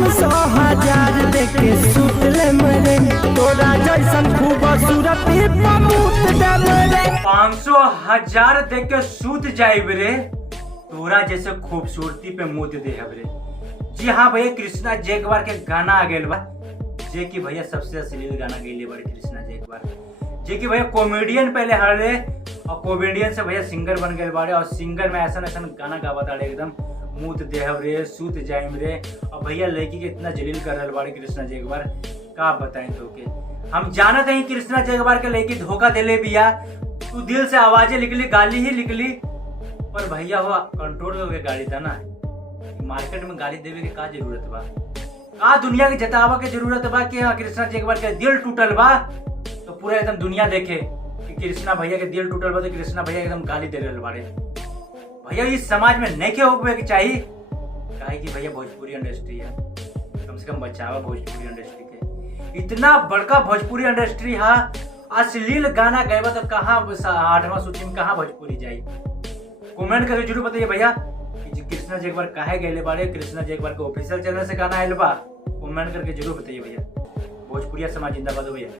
500,000 देके सूट ले मरे, तोरा जैसन खूबसूरत बहुत डरे। 500,000 दे के सूत जाइब रे, तोरा जैसे खूबसूरती पे मुँह दे रे। जी हाँ भैया, कृष्णा जैकवार के गाना आ गए बा, जे कि भैया सबसे अश्लील गाना गईले बारे कृष्णा जैकवार, जे कि भैया कॉमेडियन पहले हरे और कॉमेडियन से भैया सिंगर बन गए बारे, और सिंगर में ऐसा ऐसा गाना गावा ताड़े एकदम मुँह देहब रे, सूत जाइम रे। और भैया लड़की के इतना जलील कर रहा बारे कृष्णा जैकवार, का बताएं तो के। हम जानत हैं कृष्णा जैकवार के लड़की धोखा दिले बिया, तू दिल से आवाजें निकली, गाली ही निकली, पर भैया हुआ कंट्रोल करके गाड़ी था ना। मार्केट में गाली देवे के का जरूरत बा, का दुनिया के जतावा के जरूरत बा कि हाँ कृष्णा जैकवार के दिल टूटल बा तो पूरा एकदम दुनिया देखे कि कृष्णा भैया के दिल टूटल बा, तो कृष्णा भैया एकदम गाली दे रहे बारे। भैया इस समाज में नहीं के होवे के चाहिए, काहे कि भैया भोजपुरी इंडस्ट्री है, कम से कम बचावा भोजपुरी इंडस्ट्री के। इतना बड़का भोजपुरी इंडस्ट्री है, अश्लील गाना गएबा तो कहाँ 8वां सूची में कहाँ भोजपुरी जाई। कमेंट करके जरूर बताइए भैया कि कृष्णा जैकवार काहे गए बारे, कृष्णा जैकवार के ऑफिशियल चैनल से गाना आयल बा, कमेंट करके जरूर बताइए भैया। भोजपुरिया समाज जिंदाबाद हो भैया।